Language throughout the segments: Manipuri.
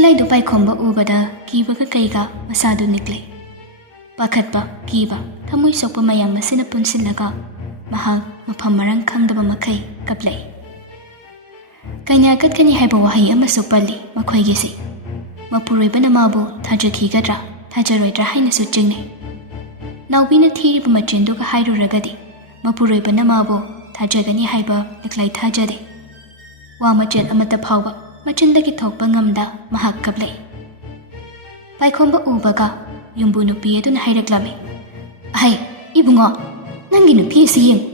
ꯂꯤꯛꯂꯥꯏꯗꯨ ꯄꯥꯏꯈꯣꯝꯕ ꯎꯕꯗ ꯀꯤꯕꯒ ꯀꯩꯒ ꯃꯁꯥꯗꯨ ꯅꯤꯛꯂꯦ꯫ ꯄꯥꯈꯠꯄ, ꯀꯤꯕ, ꯊꯃꯣꯏ ꯁꯣꯛꯄ ꯃꯌꯥꯝ ꯑꯁꯤꯅ ꯄꯨꯟꯁꯤꯜꯂꯒ ꯃꯍꯥꯛ ꯃꯐꯝ ꯃꯔꯥꯡ ꯈꯪꯗꯕ ꯃꯈꯩ ꯀꯞꯂꯛꯏ꯫ ꯀꯩꯅꯥ ꯀꯠꯀꯅꯤ ꯍꯥꯏꯕ ꯋꯥꯍꯩ ꯑꯃꯁꯨ ꯄꯜꯂꯤ ꯃꯈꯣꯏꯒꯤꯁꯤ꯫ ꯃꯄꯨꯔꯣꯏꯕꯅ ꯃꯥꯕꯨ ꯊꯥꯖꯈꯤꯒꯗ꯭ꯔꯥ ꯊꯥꯖꯔꯣꯏꯗ꯭ꯔꯥ ꯍꯥꯏꯅꯁꯨ ꯆꯤꯡꯅꯩ꯫ ꯅꯥꯎꯕꯤꯅ ꯊꯤꯔꯤꯕ ꯃꯆꯤꯟꯗꯨꯒ ꯍꯥꯏꯔꯨꯔꯒꯗꯤ ꯃꯄꯨꯔꯣꯏꯕꯅ ꯃꯥꯕꯨ ꯊꯥꯖꯒꯅꯤ ꯍꯥꯏꯕ ꯂꯤꯛꯂꯥꯏ ꯊꯥꯖꯗꯦ꯫ ꯋꯥ ꯃꯆꯦꯠ ꯑꯃꯠꯇ ꯐꯥꯎꯕ ꯃꯆꯤꯟꯗꯒꯤ ꯊꯣꯛꯄ ꯉꯝꯗ ꯃꯍꯥꯛ ꯀꯞꯂꯛꯏ꯫ ꯄꯥꯏꯈꯣꯝꯕ ꯎꯕꯒ ꯌꯨꯝꯕꯨ ꯅꯨꯄꯤ ꯑꯗꯨꯅ ꯍꯥꯏꯔꯛꯂꯝꯃꯤ, "ꯑꯍꯩ ꯏꯕꯨꯡꯉꯣ, ꯅꯪꯒꯤ ꯅꯨꯄꯤ ꯑꯁꯤ ꯌꯦꯡꯉꯨ,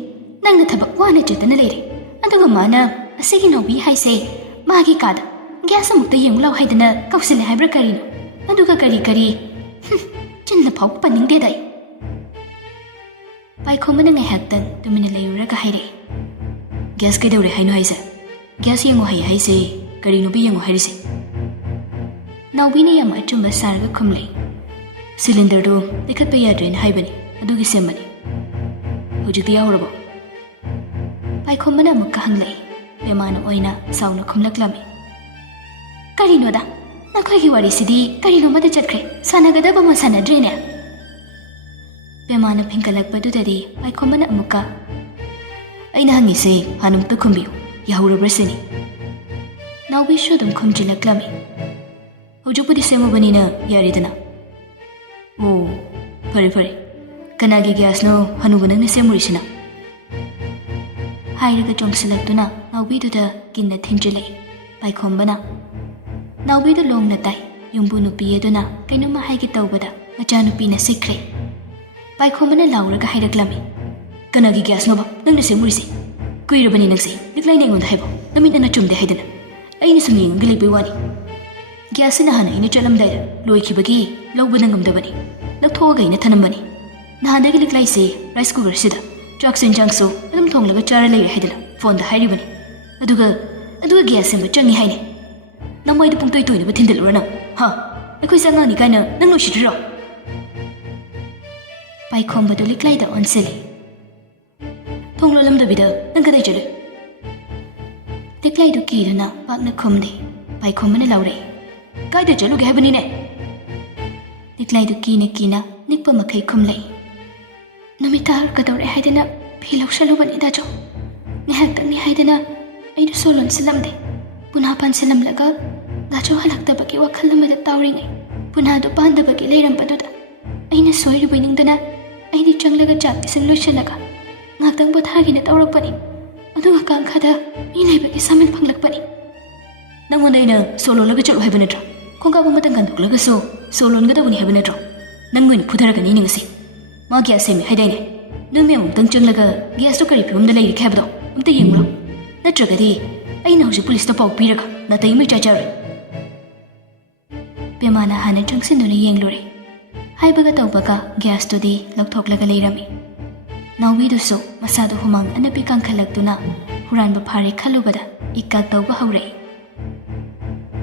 ꯅꯪꯅ ꯊꯕꯛ ꯋꯥꯅ ꯆꯠꯇꯅ ꯂꯩꯔꯦ, ꯑꯗꯨꯒ ꯃꯥꯅ ꯑꯁꯤꯒꯤ ꯅꯥꯎꯕꯤ ꯍꯥꯏꯁꯦ ꯃꯥꯒꯤ ꯀꯥꯗ ꯒ꯭ꯌꯥꯁ ꯑꯃꯨꯛꯇ ꯌꯦꯡꯉꯨ ꯂꯥꯎ ꯍꯥꯏꯗꯅ ꯀꯧꯁꯤꯜꯂꯦ ꯍꯥꯏꯕ꯭ꯔꯥ ꯀꯔꯤꯅꯣ? ꯑꯗꯨꯒ ꯀꯔꯤ ꯆꯤꯟꯅ ꯐꯥꯎꯕ ꯄꯟꯅꯤꯡꯗꯦꯗ ꯑꯩ." ꯄꯥꯏꯈꯣꯝꯕꯅ ꯉꯥꯏꯍꯥꯛꯇꯪ ꯇꯨꯃꯤꯟꯅ ꯂꯩꯔꯨꯔꯒ ꯍꯥꯏꯔꯛꯏ, "ꯒ꯭ꯌꯥꯁ ꯀꯩꯗꯧꯔꯦ ꯍꯥꯏꯅꯣ ꯍꯥꯏꯁꯦ? ꯒ꯭ꯌꯥꯁ ꯌꯦꯡꯉꯨ ꯍꯥꯏ ꯍꯥꯏꯁꯦ ꯀꯔꯤꯅꯣꯕ ꯌꯦꯡꯉꯨ ꯍꯥꯏꯔꯤꯁꯦ?" ꯅꯥꯎꯕꯤꯅ ꯌꯥꯝ ꯑꯆꯨꯝꯕ ꯁꯥꯔꯒ ꯈꯨꯝꯂꯛꯏ, "ꯁꯤꯂꯤꯟꯗꯔꯗꯨ ꯂꯩꯈꯠꯄ ꯌꯥꯗ꯭ꯔꯦꯅ ꯍꯥꯏꯕꯅꯤ, ꯑꯗꯨꯒꯤ ꯁꯦꯝꯕꯅꯤ꯫ ꯍꯧꯖꯤꯛꯇꯤ ꯌꯥꯎꯔꯕꯣ?" ꯄꯥꯏꯈꯣꯝꯕꯅ ꯑꯃꯨꯛꯀ ꯍꯪꯂꯛꯏ꯫ ꯄꯦꯃꯥꯅ ꯑꯣꯏꯅ ꯁꯥꯎꯅ ꯈꯨꯝꯂꯛꯂꯝꯃꯤ, "ꯀꯔꯤꯅꯣꯗ, ꯅꯈꯣꯏꯒꯤ ꯋꯥꯔꯤꯁꯤꯗꯤ ꯀꯔꯤꯅꯣꯃꯗ ꯆꯠꯈ꯭ꯔꯦ, ꯁꯥꯟꯅꯒꯗꯕ ꯑꯃ ꯁꯥꯟꯅꯗ꯭ꯔꯦꯅꯦ." ꯄꯦꯃꯥꯅ ꯐꯤꯡꯀꯠꯂꯛꯄꯗꯨꯗꯗꯤ ꯄꯥꯏꯈꯣꯝꯕꯅ ꯑꯃꯨꯛꯀ, "ꯑꯩꯅ ꯍꯪꯉꯤꯁꯦ ꯍꯥꯟꯅ ꯑꯃꯨꯛꯇ ꯈꯨꯝꯕꯤꯌꯨ, ꯌꯥꯍꯧꯔꯕ꯭ꯔꯥ ꯁꯤꯅꯤ." ꯅꯥꯎꯕꯤꯁꯨ ꯑꯗꯨꯝ ꯈꯨꯝꯖꯤꯜꯂꯛꯂꯝꯃꯤ, "ꯍꯧꯖꯤꯛꯄꯨꯗꯤ ꯁꯦꯝꯃꯕꯅꯤꯅ ꯌꯥꯔꯦꯗꯅ." "ꯑꯣ, ꯐꯔꯦ ꯐꯔꯦ, ꯀꯅꯥꯒꯤ ꯒ꯭ꯌꯥꯁꯅꯣ ꯍꯅꯨꯕ ꯅꯪꯅ ꯁꯦꯝꯃꯨꯔꯤꯁꯤꯅ?" ꯍꯥꯏꯔꯒ ꯆꯣꯡꯁꯤꯜꯂꯛꯇꯨꯅ ꯅꯥꯎꯕꯤꯗꯨꯗ ꯀꯤꯟꯅ ꯊꯤꯟꯖꯤꯜꯂꯛꯏ ꯄꯥꯏꯈꯣꯝꯕꯅ꯫ ꯅꯥꯎꯕꯤꯗꯨ ꯂꯣꯡꯅ ꯇꯥꯏ꯫ ꯌꯨꯝꯕꯨ ꯅꯨꯄꯤ ꯑꯗꯨꯅ ꯀꯩꯅꯣꯝꯃ ꯍꯥꯏꯒꯦ ꯇꯧꯕꯗ ꯃꯆꯥꯅꯨꯄꯤꯅ ꯁꯤꯛꯈ꯭ꯔꯦ꯫ ꯄꯥꯏꯈꯣꯝꯕꯅ ꯂꯥꯎꯔꯒ ꯍꯥꯏꯔꯛꯂꯝꯃꯤ, "ꯀꯅꯥꯒꯤ ꯒ꯭ꯌꯥꯁꯅꯣꯕ ꯅꯪꯅ ꯁꯦꯝꯃꯨꯔꯤꯁꯦ? ꯀꯨꯏꯔꯕꯅꯤ ꯅꯪꯁꯦ ꯂꯤꯛꯂꯥꯏꯅ ꯑꯩꯉꯣꯟꯗ ꯍꯥꯏꯕ, ꯅꯃꯤꯠꯅ ꯆꯨꯝꯗꯦ ꯍꯥꯏꯗꯅ. ꯑꯩꯅ ꯁꯨꯝ ꯌꯦꯡꯉꯒ ꯂꯩꯕꯩ ꯋꯥꯅꯤ. ꯒ꯭ꯌꯥꯁꯁꯤ ꯅꯍꯥꯟ ꯑꯩꯅ ꯆꯠꯂꯝꯗꯥꯏꯗ ꯂꯣꯏꯈꯤꯕꯒꯤ ꯂꯧꯕꯗ ꯉꯝꯗꯕꯅꯤ, ꯂꯧꯊꯣꯛꯑꯒ ꯑꯩꯅ ꯊꯅꯝꯕꯅꯤ. ꯅꯍꯥꯟꯗꯒꯤ ꯂꯤꯛꯂꯥꯏꯁꯦ ꯔꯥꯏꯁ ꯀꯨꯀꯔꯁꯤꯗ ꯆꯥꯛꯁꯨ ꯏꯟꯖꯥꯡꯁꯨ ꯑꯗꯨꯝ ꯊꯣꯡꯂꯒ ꯆꯥꯔ ꯂꯩꯔꯦ ꯍꯥꯏꯗꯅ ꯐꯣꯟꯗ ꯍꯥꯏꯔꯤꯕꯅꯤ. ꯑꯗꯨꯒ ꯒ꯭ꯌꯥꯁ ꯁꯦꯝꯕ ꯆꯪꯉꯤ ꯍꯥꯏꯅꯦ. ꯅꯃꯥꯏꯗ ꯄꯨꯡꯇꯣꯏ ꯇꯣꯏꯅꯕ ꯊꯤꯟꯗꯠꯂꯨꯔ ꯅꯪ, ꯍꯥ? ꯑꯩꯈꯣꯏ ꯆꯉꯥꯡꯅꯤ ꯀꯥꯏꯅ ꯅꯪ ꯅꯨꯡꯁꯤꯗ꯭ꯔꯤꯔꯣ?" ꯄꯥꯏꯈꯣꯝꯕꯗꯨ ꯂꯤꯛꯂꯥꯏꯗ ꯑꯣꯟꯁꯤꯜꯂꯤ, "ꯊꯣꯡ ꯂꯣꯜꯂꯝꯗꯕꯤꯗ ꯅꯪ ꯀꯗꯥꯏ ꯆꯠꯂꯨꯏ?" ꯂꯤꯛꯂꯥꯏꯗꯨ ꯀꯤꯗꯨꯅ ꯄꯥꯛꯅ ꯈꯨꯝꯗꯦ꯫ ꯄꯥꯏꯈꯣꯝꯕꯅ ꯂꯥꯎꯔꯛꯏ, "ꯀꯥꯏꯗ ꯆꯠꯂꯨꯒꯦ ꯍꯥꯏꯕꯅꯤꯅꯦ?" ꯂꯤꯛꯂꯥꯏꯗꯨ ꯀꯤꯅ ꯀꯤꯅ ꯅꯤꯛꯄ ꯃꯈꯩ ꯈꯨꯝꯂꯛꯏ, "ꯅꯨꯃꯤꯠ ꯇꯥꯔꯛꯀꯗꯧꯔꯦ ꯍꯥꯏꯗꯅ ꯐꯤ ꯂꯧꯁꯜꯂꯨꯕꯅꯤ ꯗꯥꯖꯣ. ꯉꯥꯏꯍꯥꯛꯇꯪꯅꯤ ꯍꯥꯏꯗꯅ ꯑꯩꯅ ꯁꯣ ꯂꯣꯟꯁꯤꯜꯂꯝꯗꯦ. ꯄꯨꯅꯥ ꯄꯥꯟꯁꯤꯜꯂꯝꯂꯒ ꯗꯥꯖꯣ ꯍꯜꯂꯛꯇꯕꯒꯤ ꯋꯥꯈꯜ ꯑꯃꯗ ꯇꯥꯎꯔꯤꯉꯩ ꯄꯨꯅꯥꯗꯨ ꯄꯥꯟꯗꯕꯒꯤ ꯂꯩꯔꯝꯕꯗꯨꯗ ꯑꯩꯅ ꯁꯣꯏꯔꯨꯕꯩ ꯅꯤꯡꯗꯅ ꯑꯩꯗꯤ ꯆꯪꯂꯒ ꯆꯥꯛ ꯏꯁꯤꯡ ꯂꯣꯏꯁꯤꯜꯂꯒ ꯉꯥꯛꯇꯪ ꯄꯣꯊꯥꯒꯦꯅ ꯇꯧꯔꯛꯄꯅꯤ. ꯑꯗꯨꯒ ꯀꯥꯡꯈꯗ ꯃꯤ ꯂꯩꯕꯒꯤ ꯁꯥꯃꯤꯜ ꯐꯪꯂꯛꯄꯅꯤ." "ꯅꯪꯉꯣꯟꯗ ꯑꯩꯅ ꯁꯣ ꯂꯣꯜꯂꯒ ꯆꯠꯂꯨ ꯍꯥꯏꯕ ꯅꯠꯇ꯭ꯔꯣ? ꯈꯣꯡꯀꯥꯞ ꯑꯃꯇꯪ ꯀꯥꯟꯊꯣꯛꯂꯒꯁꯨ ꯁꯣ ꯂꯣꯟꯒꯗꯕꯅꯤ ꯍꯥꯏꯕ ꯅꯠꯇ꯭ꯔꯣ? ꯅꯪ ꯑꯣꯏꯅ ꯐꯨꯊꯔꯒꯅꯤꯅꯦ ꯉꯁꯤ. ꯃꯥ ꯒ꯭ꯌꯥꯁ ꯁꯦꯝꯃꯦ ꯍꯥꯏꯗꯥꯏꯅꯦ? ꯅꯣꯏ ꯃꯌꯥꯝ ꯑꯃꯨꯛꯇꯪ ꯆꯪꯂꯒ ꯒ꯭ꯌꯥꯁꯇꯣ ꯀꯔꯤ ꯐꯤꯕꯝꯗ ꯂꯩꯔꯤꯒꯦ ꯍꯥꯏꯕꯗꯣ ꯑꯝꯇ ꯌꯦꯡꯉꯨꯔꯣ. ꯅꯠꯇ꯭ꯔꯒꯗꯤ ꯑꯩꯅ ꯍꯧꯖꯤꯛ ꯄꯨꯂꯤꯁꯇ ꯄꯥꯎ ꯄꯤꯔꯒ ꯅꯥꯇꯩ ꯑꯃ ꯆꯥꯖꯔꯣꯏ." ꯄꯦꯃꯥꯅ ꯍꯥꯟꯅ ꯆꯪꯁꯤꯟꯗꯨꯅ ꯌꯦꯡꯂꯨꯔꯦ꯫ ꯍꯥꯏꯕꯒ ꯇꯧꯕꯒ ꯒ꯭ꯌꯥꯁꯇꯨꯗꯤ ꯂꯧꯊꯣꯛꯂꯒ ꯂꯩꯔꯝꯃꯤ꯫ ꯅꯥꯎꯕꯤꯗꯨꯁꯨ ꯃꯁꯥꯗꯨ ꯍꯨꯃꯥꯡ ꯑꯅꯞꯄꯤ ꯀꯥꯡꯈꯠꯂꯛꯇꯨꯅ ꯍꯨꯔꯥꯟꯕ ꯐꯥꯔꯦ ꯈꯜꯂꯨꯕꯗ ꯏꯀꯥꯛ ꯇꯧꯕ ꯍꯧꯔꯛꯏ꯫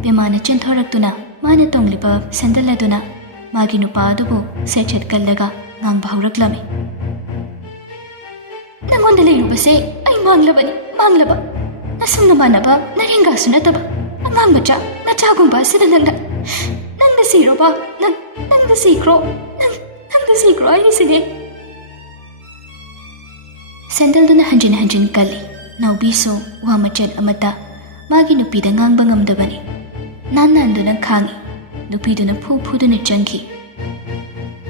ꯄꯦꯃꯥꯅ ꯆꯦꯟꯊꯣꯔꯛꯇꯨꯅ ꯃꯥꯅ ꯇꯣꯡꯂꯤꯕ ꯁꯦꯟꯗꯜ ꯑꯗꯨꯅ ꯃꯥꯒꯤ ꯅꯨꯄꯥ ꯑꯗꯨꯕꯨ ꯁꯦꯠ ꯀꯜꯂꯒ ꯉꯥꯡꯕ ꯍꯧꯔꯛꯂꯝꯃꯤ, "ꯅꯪꯉꯣꯟꯗ ꯂꯩꯔꯨꯕꯁꯦ ꯑꯩ ꯃꯥꯡꯂꯕ. ꯅꯁꯨꯝ ꯅꯃꯥꯟꯅꯕ ꯅꯔꯦꯡꯒꯥꯁꯨ ꯅꯠꯇꯕ ꯑꯉꯥꯡ ꯃꯆꯥ ꯅꯆꯥꯒꯨꯝꯕ ꯑꯁꯤꯗ ꯅꯪꯅ ꯁꯤꯔꯣꯕ, ꯅꯪꯅ ꯁꯤꯈ꯭ꯔꯣ, ꯅꯪꯅ ꯁꯤꯈ꯭ꯔꯣ ꯍꯥꯏꯔꯤꯁꯤꯅꯦ." ꯁꯦꯟꯗꯜꯗꯨꯅ ꯍꯟꯖꯤꯟ ꯍꯟꯖꯤꯟ ꯀꯜꯂꯤ꯫ ꯅꯥꯎꯕꯤꯁꯨ ꯋꯥ ꯃꯆꯦꯠ ꯑꯃꯠꯇ ꯃꯥꯒꯤ ꯅꯨꯄꯤꯗ ꯉꯥꯡꯕ ꯉꯝꯗꯕꯅꯤ. ꯅꯥꯟꯗꯨꯅ ꯈꯥꯡꯉꯤ꯫ ꯅꯨꯄꯤꯗꯨꯅ ꯐꯨꯗꯨꯅ ꯆꯪꯈꯤ꯫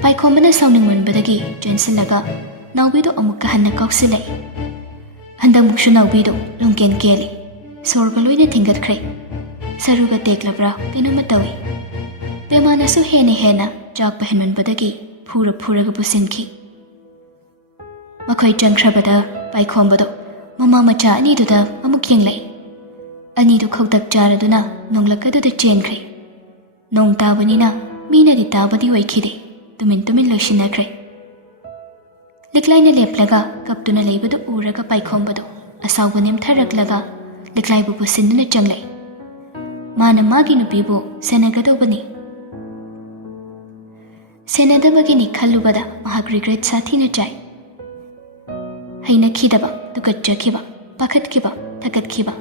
ꯄꯥꯏꯈꯣꯝꯕꯅ ꯁꯥꯎꯅꯤꯡꯃꯟꯕꯗꯒꯤ ꯆꯦꯟꯁꯤꯜꯂꯒ ꯅꯥꯎꯕꯤꯗꯨ ꯑꯃꯨꯛꯀ ꯍꯟꯅ ꯀꯥꯎꯁꯤꯜꯂꯛꯏ꯫ ꯍꯟꯗꯛꯃꯨꯛꯁꯨ ꯅꯥꯎꯕꯤꯗꯨ ꯂꯨꯡꯀꯦꯟ ꯀꯦꯜꯂꯤ꯫ ꯁꯣꯔꯒ ꯂꯣꯏꯅ ꯊꯤꯡꯒꯠꯈ꯭ꯔꯦ꯫ ꯁꯔꯨꯒ ꯇꯦꯛꯂꯕ꯭ꯔꯥ ꯀꯩꯅꯣꯝꯃ ꯇꯧꯏ꯫ ꯄꯦꯃꯥꯅꯁꯨ ꯍꯦꯟꯅ ꯆꯥꯛꯄ ꯍꯦꯟꯃꯟꯕꯗꯒꯤ ꯐꯨꯔꯒ ꯄꯨꯁꯤꯟꯈꯤ꯫ ꯃꯈꯣꯏ ꯆꯪꯈ꯭ꯔꯕꯗ ꯄꯥꯏꯈꯣꯝꯕꯗꯣ ꯃꯃꯥ ꯃꯆꯥ ꯑꯅꯤꯗꯨꯗ ꯑꯃꯨꯛ ꯌꯦꯡꯂꯛꯏ꯫ ꯑꯅꯤꯗꯨ ꯈꯧꯇꯛ ꯆꯥꯔꯗꯨꯅ ꯅꯣꯡꯂꯛ ꯑꯗꯨꯗ ꯆꯦꯟꯈ꯭ꯔꯦ꯫ ꯅꯣꯡ ꯇꯥꯕꯅꯤꯅ ꯃꯤꯅꯗꯤ ꯇꯥꯕꯗꯤ ꯑꯣꯏꯈꯤꯗꯦ꯫ ꯇꯨꯃꯤꯟ ꯂꯣꯏꯁꯤꯟꯅꯈ꯭ꯔꯦ꯫ ꯂꯤꯛꯂꯥꯏꯅ ꯂꯦꯞꯂꯒ ꯀꯞꯇꯨꯅ ꯂꯩꯕꯗꯨ ꯎꯔꯒ ꯄꯥꯏꯈꯣꯝꯕꯗꯣ ꯑꯁꯥꯎꯕ ꯅꯦꯝꯊꯔꯛꯂꯒ ꯂꯤꯛꯂꯥꯏꯕꯨ ꯄꯨꯁꯤꯟꯗꯨꯅ ꯆꯪꯂꯛꯏ꯫ ꯃꯥꯅ ꯃꯥꯒꯤ ꯅꯨꯄꯤꯕꯨ ꯁꯦꯟꯅꯒꯗꯧꯕꯅꯤ. ꯁꯦꯟꯅꯗꯕꯒꯤꯅꯤ ꯈꯜꯂꯨꯕꯗ ꯃꯍꯥꯛ ꯔꯤꯒ꯭ꯔꯦꯠ ꯁꯥꯊꯤꯅ ꯆꯥꯏ꯫ ꯍꯩꯅꯈꯤꯗꯕ, ꯇꯨꯀꯠꯆꯈꯤꯕ, ꯄꯥꯈꯠꯈꯤꯕ, ꯊꯀꯠꯈꯤꯕ,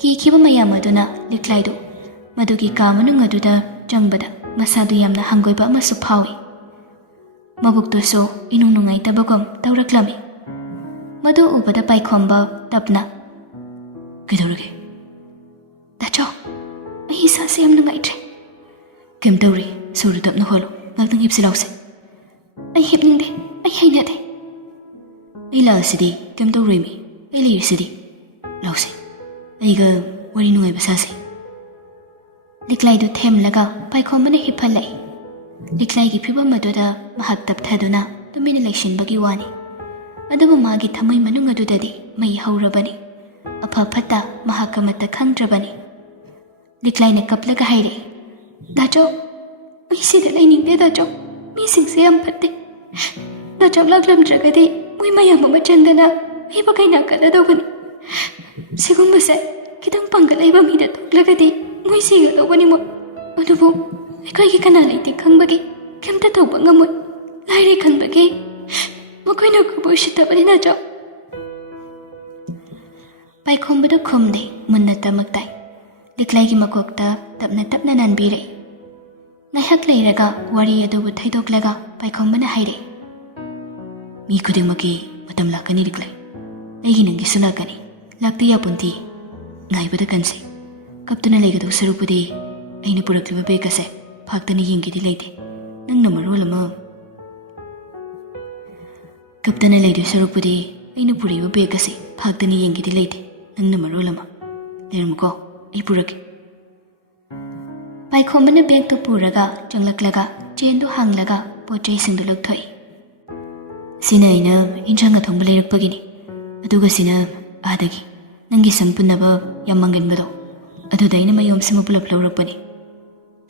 ꯀꯤꯈꯤꯕ ꯃꯌꯥꯝ ꯑꯗꯨꯅ ꯂꯤꯛꯂꯥꯏꯗꯨ ꯃꯗꯨꯒꯤ ꯀꯥ ꯃꯅꯨꯡ ꯑꯗꯨꯗ ꯆꯪꯕꯗ ꯃꯁꯥꯗꯨ ꯌꯥꯝꯅ ꯍꯪꯒꯣꯏꯕ ꯑꯃꯁꯨ ꯐꯥꯎꯏ꯫ ꯃꯕꯨꯛꯇꯨꯁꯨ ꯏꯅꯨꯡ ꯅꯨꯡꯉꯥꯏꯇꯕꯒꯨꯝ ꯇꯧꯔꯛꯂꯝꯃꯤ꯫ ꯃꯗꯨ ꯎꯕꯗ ꯄꯥꯏꯈꯣꯝꯕ ꯇꯞꯅ "ꯀꯩꯗꯧꯔꯒꯦ?" "ꯗꯥꯆꯧ, ꯑꯩ ꯏꯁꯥꯁꯦ ꯌꯥꯝ ꯅꯨꯡꯉꯥꯏꯇ꯭ꯔꯦ." "ꯀꯩꯝ ꯇꯧꯔꯤ, ꯁꯣꯔꯗꯨ ꯇꯞꯅ ꯍꯣꯜꯂꯨ, ꯉꯥꯛꯇꯪ ꯍꯤꯞꯁꯤ ꯂꯥꯎꯁꯦ." "ꯑꯩ ꯍꯤꯞꯅꯤꯡꯗꯦ, ꯑꯩ ꯍꯩꯅꯗꯦ." "ꯑꯩ ꯂꯥꯛꯑꯁꯤꯗꯤ ꯀꯩꯝ ꯇꯧꯔꯣꯏꯃꯤ, ꯑꯩ ꯂꯩꯔꯤꯁꯤꯗꯤ. ꯂꯥꯎꯁꯦ, ꯑꯩꯒ ꯋꯥꯔꯤ ꯅꯨꯡꯉꯥꯏꯕ ꯁꯥꯁꯦ." ꯂꯤꯛꯂꯥꯏꯗꯨ ꯊꯦꯝꯂꯒ ꯄꯥꯏꯈꯣꯝꯕꯅ ꯍꯤꯞꯍꯜꯂꯛꯏ꯫ ꯂꯤꯛꯂꯥꯏꯒꯤ ꯐꯤꯚꯝ ꯑꯗꯨꯗ ꯃꯍꯥꯛ ꯇꯞꯊꯗꯨꯅ ꯇꯨꯃꯤꯟꯅ ꯂꯩꯁꯤꯟꯕꯒꯤ ꯋꯥꯅꯤ꯫ ꯑꯗꯨꯕꯨ ꯃꯥꯒꯤ ꯊꯃꯣꯏ ꯃꯅꯨꯡ ꯑꯗꯨꯗꯗꯤ ꯃꯩ ꯍꯧꯔꯕꯅꯤ꯫ ꯑꯐ ꯐꯠꯇ ꯃꯍꯥꯛ ꯑꯃꯠꯇ ꯈꯪꯗ꯭ꯔꯕꯅꯤ꯫ ꯂꯤꯛꯂꯥꯏꯅ ꯀꯞꯂꯒ ꯍꯥꯏꯔꯛꯏ, "ꯗꯥꯆꯧ, ꯑꯩ ꯁꯤꯗ ꯂꯩꯅꯤꯡꯗꯦ ꯗꯥꯆꯧ, ꯃꯤꯁꯤꯡꯁꯦ ꯌꯥꯝ ꯐꯠꯇꯦ. ꯗꯥꯆꯧ ꯂꯥꯛꯂꯝꯗ꯭ꯔꯒꯗꯤ ꯃꯣꯏ ꯃꯌꯥꯝ ꯑꯃ ꯆꯪꯗꯅ ꯑꯩꯕꯨ ꯀꯩꯅꯥꯀꯠꯂꯗꯧꯕꯅꯤ. ꯁꯤꯒꯨꯝꯕꯁꯦ ꯈꯤꯇꯪ ꯄꯥꯡꯒꯜ ꯂꯩꯕ ꯃꯤꯗ ꯊꯣꯛꯂꯒꯗꯤ ꯃꯣꯏ ꯁꯤꯒꯗꯧꯕꯅꯤ ꯃꯣꯏ. ꯑꯗꯨꯕꯨ ꯑꯩꯈꯣꯏꯒꯤ ꯀꯅꯥ ꯂꯩꯇꯦ ꯈꯪꯕꯒꯤ ꯀꯩꯝꯇ ꯇꯧꯕ ꯉꯝꯃꯣꯏ. ꯂꯥꯏꯔꯩ ꯈꯟꯕꯒꯤ ꯃꯈꯣꯏꯅ ꯑꯩꯈꯣꯏꯕꯨ ꯎꯁꯤꯠꯇꯕꯅꯤ ꯗꯥꯆꯧ." ꯄꯥꯏꯈꯣꯝꯕꯗꯨ ꯈꯨꯝꯗꯦ, ꯃꯨꯟꯅ ꯇꯃꯛ ꯇꯥꯏ꯫ ꯂꯤꯛꯂꯥꯏꯒꯤ ꯃꯀꯣꯛꯇ ꯇꯞꯅ ꯇꯞꯅ ꯅꯥꯟꯕꯤꯔꯛꯏ꯫ ꯉꯥꯏꯍꯥꯛ ꯂꯩꯔꯒ ꯋꯥꯔꯤ ꯑꯗꯨꯕꯨ ꯊꯩꯗꯣꯛꯂꯒ ꯄꯥꯏꯈꯣꯝꯕꯅ ꯍꯥꯏꯔꯛꯏ, "ꯃꯤ ꯈꯨꯗꯤꯡꯃꯛꯀꯤ ꯃꯇꯝ ꯂꯥꯛꯀꯅꯤ ꯂꯤꯛꯂꯥꯏ. ꯑꯩꯒꯤ ꯅꯪꯒꯤꯁꯨ ꯂꯥꯛꯀꯅꯤ. ꯂꯥꯛꯇ ꯌꯥꯄꯣꯟꯇꯦ. ꯉꯥꯏꯕꯗ ꯀꯟꯁꯤ. ꯀꯞꯇꯨꯅ ꯂꯩꯒꯗꯧ ꯁꯔꯨꯛꯄꯨꯗꯤ ꯑꯩꯅ ꯄꯨꯔꯛꯂꯤꯕ ꯕꯦꯒ ꯑꯁꯦ ꯐꯥꯛꯇꯅ ꯌꯦꯡꯒꯦꯗꯤ ꯂꯩꯇꯦ. ꯅꯪꯅ ꯃꯔꯣꯜ ꯑꯃ ꯀꯞꯇꯅ ꯂꯩꯗꯣꯏ ꯁꯔꯨꯛꯄꯨꯗꯤ ꯑꯩꯅ ꯄꯨꯔꯛꯏꯕ ꯕꯦꯒ ꯑꯁꯦ ꯐꯥꯛꯇꯅ ꯌꯦꯡꯒꯦꯗꯤ ꯂꯩꯇꯦ. ꯅꯪꯅ ꯃꯔꯣꯜ ꯑꯃ. ꯂꯩꯔꯝꯃꯨꯀꯣ, ꯑꯩ ꯄꯨꯔꯛꯀꯦ." ꯄꯥꯏꯈꯣꯝꯕꯅ ꯕꯦꯒꯇꯨ ꯄꯨꯔꯒ ꯆꯪꯂꯛꯂꯒ ꯆꯦꯟꯗꯨ ꯍꯥꯡꯂꯒ ꯄꯣꯠ ꯆꯩꯁꯤꯡꯗꯨ ꯂꯧꯊꯣꯛꯏ꯫ "ꯁꯤꯅ ꯑꯩꯅ ꯏꯟꯁꯥꯡ ꯑꯊꯣꯡꯕ ꯂꯩꯔꯛꯄꯒꯤꯅꯤ. ꯑꯗꯨꯒ ꯁꯤꯅ ꯑꯥꯗꯒꯤ ꯅꯪꯒꯤ ꯁꯝ ꯄꯨꯟꯅꯕ ꯌꯥꯝ ꯃꯪꯒꯟꯕꯗꯣ, ꯑꯗꯨꯗ ꯑꯩꯅ ꯃꯌꯣꯝꯁꯤꯃ ꯄꯨꯂꯞ ꯂꯧꯔꯛꯄꯅꯤ.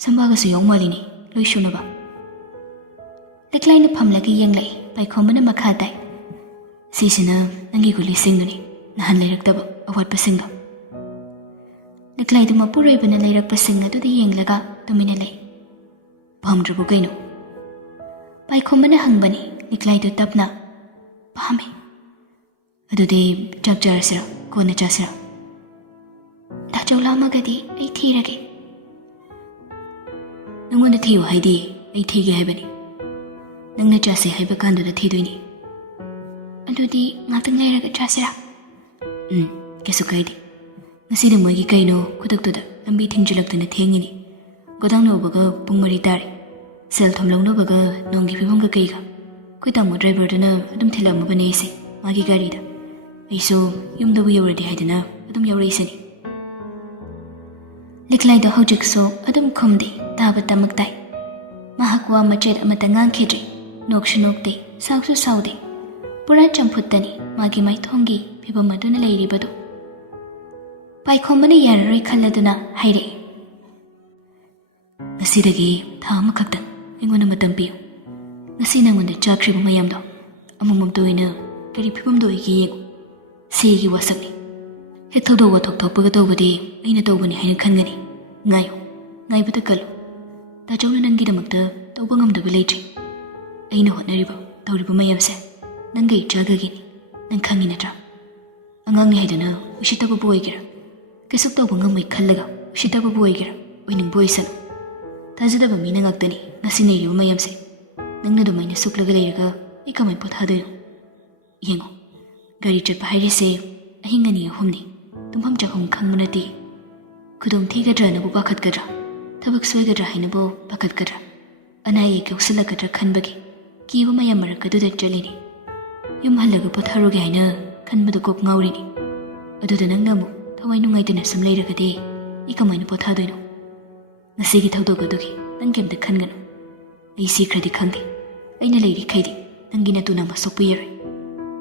ꯁꯝꯕꯥꯒꯁꯨ ꯌꯥꯎ ꯃꯥꯜꯂꯤꯅꯤ, ꯂꯣꯏ ꯁꯨꯅꯕ." ꯂꯤꯛꯂꯥꯏꯅ ꯐꯝꯂꯒ ꯌꯦꯡꯂꯛꯏ꯫ ꯄꯥꯏꯈꯣꯝꯕꯅ ꯃꯈꯥ ꯇꯥꯏ, "ꯁꯤꯁꯤꯅ ꯅꯪꯒꯤ ꯒꯨꯂꯤꯁꯤꯡꯗꯨꯅꯤ, ꯅꯍꯥꯟ ꯂꯩꯔꯛꯇꯕ ꯑꯋꯥꯠꯄꯁꯤꯡꯗꯣ." ꯂꯤꯛꯂꯥꯏꯗꯨ ꯃꯄꯨꯔꯣꯏꯕꯅ ꯂꯩꯔꯛꯄꯁꯤꯡ ꯑꯗꯨꯗ ꯌꯦꯡꯂꯒ ꯇꯨꯃꯤꯟꯅ ꯂꯩ꯫ "ꯄꯥꯝꯗ꯭ꯔꯕꯣ ꯀꯩꯅꯣ?" ꯄꯥꯏꯈꯣꯝꯕꯅ ꯍꯪꯕꯅꯤ꯫ ꯂꯤꯛꯂꯥꯏꯗꯨ ꯇꯞꯅ, "ꯄꯥꯝꯃꯤ." "ꯑꯗꯨꯗꯤ ꯆꯥꯛ ꯆꯥꯔꯁꯤꯔ, ꯀꯣꯟꯅ ꯆꯥꯁꯤꯔ?" "ꯗꯥꯆꯧ ꯂꯥꯝꯃꯒꯗꯤ ꯑꯩ ꯊꯤꯔꯒꯦ." "ꯅꯪꯉꯣꯟꯗ ꯊꯤꯌꯨ ꯍꯥꯏꯗꯤ ꯑꯩ ꯊꯤꯒꯦ ꯍꯥꯏꯕꯅꯤ. ꯅꯪꯅ ꯆꯥꯁꯦ ꯍꯥꯏꯕ ꯀꯥꯟꯗꯨꯗ ꯊꯤꯗꯣꯏꯅꯤ." "ꯑꯗꯨꯗꯤ ꯉꯥꯛꯇꯪ ꯂꯩꯔꯒ ꯆꯥꯁꯤꯔꯥ?" "ꯀꯩꯁꯨ ꯀꯥꯏꯗꯦ. ꯉꯁꯤꯗ ꯃꯣꯏꯒꯤ ꯀꯩꯅꯣ ꯈꯨꯗꯛꯇꯨꯗ ꯂꯝꯕꯤ ꯊꯤꯡꯖꯤꯜꯂꯛꯇꯅ ꯊꯦꯡꯉꯤꯅꯤ. ꯒꯣꯗꯥꯎꯟ ꯌꯧꯕꯒ ꯄꯨꯡ 4 ꯇꯥꯔꯦ. ꯁꯦꯜ ꯊꯨꯝ ꯂꯧꯅꯕꯒ ꯅꯣꯡꯒꯤ ꯐꯤꯕꯝꯒ ꯀꯩꯒ ꯑꯩꯈꯣꯏ ꯇꯥꯃꯣ ꯗ꯭ꯔꯥꯏꯚꯔꯗꯨꯅ ꯑꯗꯨꯝ ꯊꯤꯜꯂꯝꯃꯕꯅꯦ ꯑꯩꯁꯦ ꯃꯥꯒꯤ ꯒꯥꯔꯤꯗ. ꯑꯩꯁꯨ ꯌꯨꯝꯗꯕꯨ ꯌꯧꯔꯗꯤ ꯍꯥꯏꯗꯅ ꯑꯗꯨꯝ ꯌꯧꯔꯛꯏꯁꯤꯅꯤ." ꯂꯤꯛꯂꯥꯏꯗꯣ ꯍꯧꯖꯤꯛꯁꯨ ꯑꯗꯨꯝ ꯈꯨꯝꯗꯦ, ꯇꯥꯕ ꯇꯃꯛ ꯇꯥꯏ꯫ ꯃꯍꯥꯛ ꯋꯥ ꯃꯆꯦꯠ ꯑꯃꯠꯇ ꯉꯥꯡꯈꯤꯗ꯭ꯔꯦ. ꯅꯣꯛꯁꯨ ꯅꯣꯛꯇꯦ, ꯁꯥꯎꯁꯨ ꯁꯥꯎꯗꯦ. ꯄꯨꯔꯥ ꯆꯝꯐꯨꯠꯇꯅꯤ ꯃꯥꯒꯤ ꯃꯥꯏꯊꯣꯡꯒꯤ ꯐꯤꯕꯝ ꯑꯗꯨꯅ ꯂꯩꯔꯤꯕꯗꯨ꯫ ꯄꯥꯏꯈꯣꯝꯕꯅ ꯌꯥꯔꯔꯣꯏ ꯈꯜꯂꯗꯨꯅ ꯍꯥꯏꯔꯛꯏ, "ꯉꯁꯤꯗꯒꯤ ꯊꯥ ꯑꯃꯈꯛꯇꯪ ꯑꯩꯉꯣꯟꯗ ꯃꯇꯝ ꯄꯤꯌꯨ. ꯉꯁꯤ ꯅꯪꯉꯣꯟꯗ ꯆꯥꯈ꯭ꯔꯤꯕ ꯃꯌꯥꯝꯗꯣ ꯑꯃꯨꯛꯃꯨꯛꯇ ꯑꯣꯏꯅ ꯀꯔꯤ ꯐꯤꯕꯝꯗ ꯑꯣꯏꯒꯦ ꯌꯦꯡꯉꯨ. ꯁꯤ ꯑꯩꯒꯤ ꯋꯥꯁꯛꯅꯤ. ꯍꯦꯛ ꯊꯧꯗꯣꯛ ꯋꯥꯊꯣꯛ ꯊꯣꯛꯄꯒ ꯇꯧꯕꯗꯤ ꯑꯩꯅ ꯇꯧꯕꯅꯤ ꯍꯥꯏꯅ ꯈꯟꯒꯅꯤ. ꯉꯥꯏꯌꯨ, ꯉꯥꯏꯕꯗ ꯀꯜꯂꯨ. ꯗꯥꯆꯧꯅ ꯅꯪꯒꯤꯗꯃꯛꯇ ꯇꯧꯕ ꯉꯝꯗꯕ ꯂꯩꯇ꯭ꯔꯤ. ꯑꯩꯅ ꯍꯣꯠꯅꯔꯤꯕ ꯇꯧꯔꯤꯕ ꯃꯌꯥꯝꯁꯦ ꯅꯪꯒ ꯏꯆꯥꯒꯒꯤꯅꯤ. ꯅꯪ ꯈꯪꯉꯤ ꯅꯠꯇ꯭ꯔꯥ? ꯑꯉꯥꯡꯅꯤ ꯍꯥꯏꯗꯨꯅ ꯎꯁꯤꯠꯇꯕꯕꯨ ꯑꯣꯏꯒꯦꯔꯥ, ꯀꯩꯁꯨ ꯇꯧꯕ ꯉꯝꯃꯣꯏ ꯈꯜꯂꯒ ꯎꯁꯤꯠꯇꯕꯕꯨ ꯑꯣꯏꯒꯦꯔꯥ, ꯑꯣꯏꯅꯤꯡꯕ ꯑꯣꯏꯁꯅꯨ. ꯊꯥꯖꯗꯕ ꯃꯤꯅ ꯉꯥꯛꯇꯅꯤ ꯉꯁꯤ ꯅꯩꯔꯤꯕ ꯃꯌꯥꯝꯁꯦ. ꯅꯪꯅ ꯑꯗꯨꯃꯥꯏꯅ ꯁꯨꯛꯂꯒ ꯂꯩꯔꯒ ꯑꯩ ꯀꯃꯥꯏ ꯄꯣꯊꯥꯗꯣꯏꯅꯣ? ꯌꯦꯡꯉꯣ, ꯒꯥꯔꯤ ꯆꯠꯄ ꯍꯥꯏꯔꯤꯁꯦ ꯑꯍꯤꯡ 2-3ꯅꯤ. ꯇꯨꯝꯐꯝ ꯆꯥꯐꯝ ꯈꯪꯕ ꯅꯠꯇꯦ. ꯈꯨꯗꯣꯡ ꯊꯤꯒꯗ꯭ꯔꯥꯅꯕꯨ ꯄꯥꯈꯠꯀꯗ꯭ꯔꯥ? ꯊꯕꯛ ꯁꯣꯏꯒꯗ꯭ꯔꯥ ꯍꯥꯏꯅꯕꯨ ꯄꯥꯈꯠꯀꯗ꯭ꯔꯥ? ꯑꯅꯥ ꯑꯌꯦꯛ ꯌꯥꯎꯁꯤꯜꯂꯛꯀꯗ꯭ꯔꯥ ꯈꯟꯕꯒꯤ ꯀꯤꯕ ꯃꯌꯥꯝ ꯃꯔꯛꯀꯗꯨꯗ ꯆꯠꯂꯤꯅꯤ. ꯌꯨꯝ ꯍꯜꯂꯒ ꯄꯣꯊꯥꯔꯨꯒꯦ ꯍꯥꯏꯅ ꯈꯟꯕꯗꯨ ꯀꯣꯛ ꯉꯥꯎꯔꯤꯅꯤ. ꯑꯗꯨꯗ ꯅꯪꯅ ꯑꯃꯨꯛ ꯊꯋꯥꯏ ꯅꯨꯡꯉꯥꯏꯇꯅ ꯁꯨꯝ ꯂꯩꯔꯒꯗꯤ ꯑꯩ ꯀꯃꯥꯏꯅ ꯄꯣꯊꯥꯗꯣꯏꯅꯣ? ꯉꯁꯤꯒꯤ ꯊꯧꯗꯣꯛ ꯑꯗꯨꯒꯤ ꯅꯪ ꯀꯩꯝꯇ ꯈꯟꯒꯅꯨ. ꯑꯩ ꯁꯤꯈ꯭ꯔꯗꯤ ꯈꯪꯗꯦ. ꯑꯩꯅ ꯂꯩꯔꯤꯈꯩꯗꯤ ꯅꯪꯒꯤ ꯅꯇꯨ ꯅꯝꯃ ꯁꯣꯛꯄ ꯌꯥꯔꯣꯏ.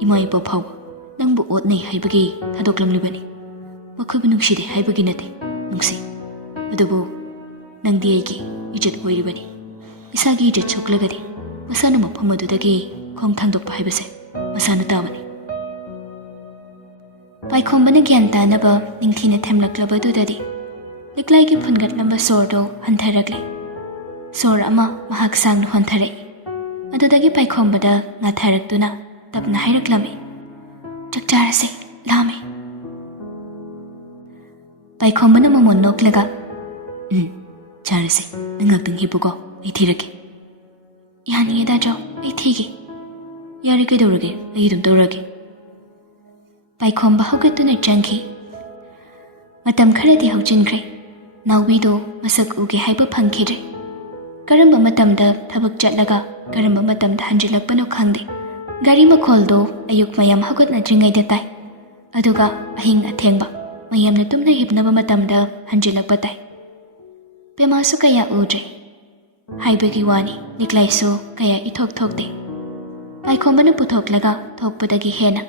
ꯏꯃꯥ ꯏꯄꯥ ꯐꯥꯎꯕ ꯅꯪꯕꯨ ꯑꯣꯠꯅꯩ ꯍꯥꯏꯕꯒꯤ ꯊꯥꯗꯣꯛꯂꯝꯂꯤꯕꯅꯤ. ꯃꯈꯣꯏꯕꯨ ꯅꯨꯡꯁꯤꯗꯦ ꯍꯥꯏꯕꯒꯤ ꯅꯠꯇꯦ, ꯅꯨꯡꯁꯤ. ꯑꯗꯨꯕꯨ ꯅꯪꯗꯤ ꯑꯩꯒꯤ ꯏꯖꯠ ꯑꯣꯏꯔꯤꯕꯅꯤ. ꯏꯁꯥꯒꯤ ꯏꯖꯠ ꯁꯣꯛꯂꯒꯗꯤ ꯃꯁꯥꯅ ꯃꯐꯝ ꯑꯗꯨꯗꯒꯤ ꯈꯣꯡ ꯊꯥꯡꯗꯣꯛꯄ ꯍꯥꯏꯕꯁꯦ ꯃꯁꯥꯅ ꯇꯥꯕꯅꯤ." ꯄꯥꯏꯈꯣꯝꯕꯅ ꯒ꯭ꯌꯥꯟ ꯇꯥꯅꯕ ꯅꯤꯡꯊꯤꯅ ꯊꯦꯝꯂꯛꯂꯕꯗꯨꯗꯗꯤ ꯂꯤꯛꯂꯥꯏꯒꯤ ꯐꯨꯟꯒꯠꯂꯝꯕ ꯁꯣꯔꯗꯣ ꯍꯟꯊꯔꯛꯂꯦ. ꯁꯣꯔ ꯑꯃ ꯃꯍꯥꯛ ꯁꯥꯡꯅ ꯍꯣꯟꯊꯔꯛꯏ. ꯑꯗꯨꯗꯒꯤ ꯄꯥꯏꯈꯣꯝꯕꯗ ꯉꯥꯊꯔꯛꯇꯨꯅ ꯇꯞꯅ ꯍꯥꯏꯔꯛꯂꯝꯃꯤ, "ꯆꯥꯛ ꯆꯥꯔꯁꯦ, ꯂꯥꯝꯃꯦ." ꯄꯥꯏꯈꯣꯝꯕꯅ ꯃꯃꯣꯟ ꯅꯣꯛꯂꯒ, ꯆꯥꯔꯁꯤ ꯅꯪ ꯉꯥꯛꯇꯪ ꯍꯤꯞꯄꯨꯀꯣ ꯑꯩ ꯊꯤꯔꯛꯀꯦ ꯌꯥꯅꯤꯌꯦ ꯗꯥꯖꯧ ꯑꯩ ꯊꯤꯒꯦ ꯌꯥꯔꯦ ꯀꯩꯗꯧꯔꯒꯦ ꯑꯩ ꯑꯗꯨꯝ ꯇꯧꯔꯒꯦ ꯄꯥꯏꯈꯣꯝꯕ ꯍꯧꯒꯠꯇꯨꯅ ꯆꯪꯈꯤ ꯃꯇꯝ ꯈꯔꯗꯤ ꯍꯧꯖꯤꯟꯈ꯭ꯔꯦ ꯅꯥꯎꯕꯤꯗꯣ ꯃꯁꯛ ꯎꯒꯦ ꯍꯥꯏꯕ ꯐꯪꯈꯤꯗ꯭ꯔꯦ ꯀꯔꯝꯕ ꯃꯇꯝꯗ ꯊꯕꯛ ꯆꯠꯂꯒ ꯀꯔꯝꯕ ꯃꯇꯝꯗ ꯍꯟꯖꯤꯜꯂꯛꯄꯅꯣ ꯈꯪꯗꯦ ꯒꯥꯔꯤ ꯃꯈꯣꯜꯗꯣ ꯑꯌꯨꯛ ꯃꯌꯥꯝ ꯍꯧꯒꯠꯅꯗ꯭ꯔꯤꯉꯩꯗ ꯇꯥꯏ ꯑꯗꯨꯒ ꯑꯍꯤꯡ ꯑꯊꯦꯡꯕ ꯃꯌꯥꯝꯅ ꯇꯨꯝꯅ ꯍꯤꯞꯅꯕ ꯃꯇꯝꯗ ꯍꯟꯖꯤꯜꯂꯛꯄ ꯇꯥꯏ ꯄꯦꯃꯥꯁꯨ ꯀꯌꯥ ꯎꯗ꯭ꯔꯦ ꯍꯥꯏꯕꯒꯤ ꯋꯥꯅꯤ ꯂꯤꯛꯂꯥꯏꯁꯨ ꯀꯌꯥ ꯏꯊꯣꯛ ꯊꯣꯛꯇꯦ ꯄꯥꯏꯈꯣꯝꯕꯅ ꯄꯨꯊꯣꯛꯂꯒ ꯊꯣꯛꯄꯗꯒꯤ ꯍꯦꯟꯅ